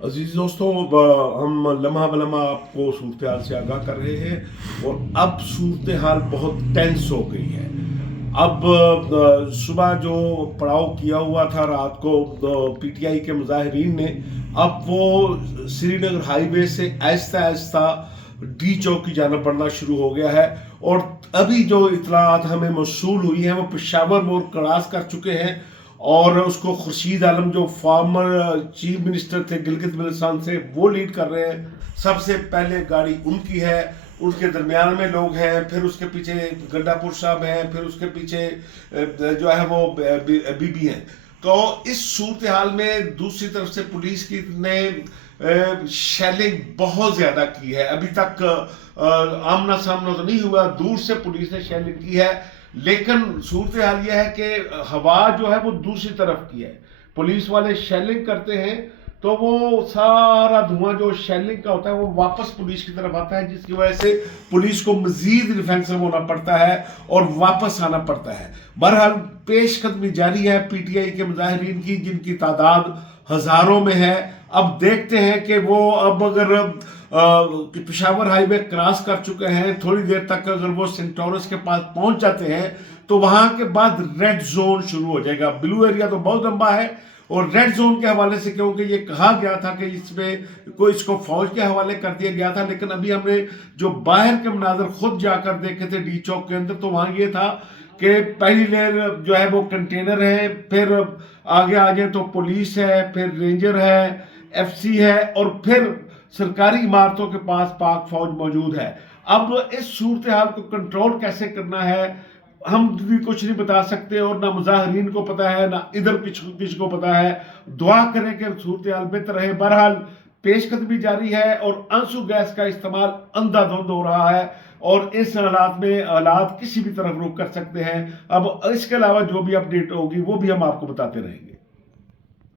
عزیز دوستوں، ہم لمحہ بلمحہ آپ کو صورتحال سے آگاہ کر رہے ہیں اور اب صورتحال بہت ٹینس ہو گئی ہے۔ اب صبح جو پڑاؤ کیا ہوا تھا رات کو پی ٹی آئی کے مظاہرین نے، اب وہ سری نگر ہائی وے سے آہستہ آہستہ ڈی چوک کی جانب بڑھنا شروع ہو گیا ہے، اور ابھی جو اطلاعات ہمیں موصول ہوئی ہیں وہ پشاور موڑ کراس کر چکے ہیں، اور اس کو خورشید عالم جو فارمر چیف منسٹر تھے گلگت بلتستان سے، وہ لیڈ کر رہے ہیں۔ سب سے پہلے گاڑی ان کی ہے، ان کے درمیان میں لوگ ہیں، پھر اس کے پیچھے گڈا پور صاحب ہیں، پھر اس کے پیچھے جو ہے وہ بی بی ہیں۔ تو اس صورتحال میں دوسری طرف سے پولیس کی نے شیلنگ بہت زیادہ کی ہے۔ ابھی تک آمنا سامنا تو نہیں ہوا، دور سے پولیس نے شیلنگ کی ہے، لیکن صورتحال یہ ہے کہ ہوا جو ہے وہ دوسری طرف کی ہے۔ پولیس والے شیلنگ کرتے ہیں تو وہ سارا دھواں جو شیلنگ کا ہوتا ہے وہ واپس پولیس کی طرف آتا ہے، جس کی وجہ سے پولیس کو مزید ڈیفینسو ہونا پڑتا ہے اور واپس آنا پڑتا ہے۔ بہرحال پیش قدمی جاری ہے پی ٹی آئی کے مظاہرین کی، جن کی تعداد ہزاروں میں ہے۔ اب دیکھتے ہیں کہ وہ اب اگر پشاور ہائی وے کراس کر چکے ہیں، تھوڑی دیر تک اگر وہ سینٹورس کے پاس پہنچ جاتے ہیں تو وہاں کے بعد ریڈ زون شروع ہو جائے گا۔ بلو ایریا تو بہت لمبا ہے، اور ریڈ زون کے حوالے سے کیونکہ یہ کہا گیا تھا کہ اس کو فوج کے حوالے کر دیا گیا تھا، لیکن ابھی ہم نے جو باہر کے مناظر خود جا کر دیکھے تھے ڈی چوک کے اندر، تو وہاں یہ تھا کہ پہلی لہر جو ہے وہ کنٹینر ہے، پھر آگے آگے تو پولیس ہے، پھر رینجر ہے، ایف سی ہے، اور پھر سرکاری عمارتوں کے پاس پاک فوج موجود ہے۔ اب اس صورتحال کو کنٹرول کیسے کرنا ہے ہم بھی کچھ نہیں بتا سکتے، اور نہ مظاہرین کو پتا ہے، نہ ادھر کسی کو پتا ہے۔ دعا کریں کہ صورتحال بہتر رہے۔ بہرحال پیش قدمی جاری ہے، اور آنسو گیس کا استعمال اندھا دھند ہو رہا ہے، اور اس حالات میں حالات کسی بھی طرف رخ کر سکتے ہیں۔ اب اس کے علاوہ جو بھی اپڈیٹ ہوگی وہ بھی ہم آپ کو بتاتے رہیں گے۔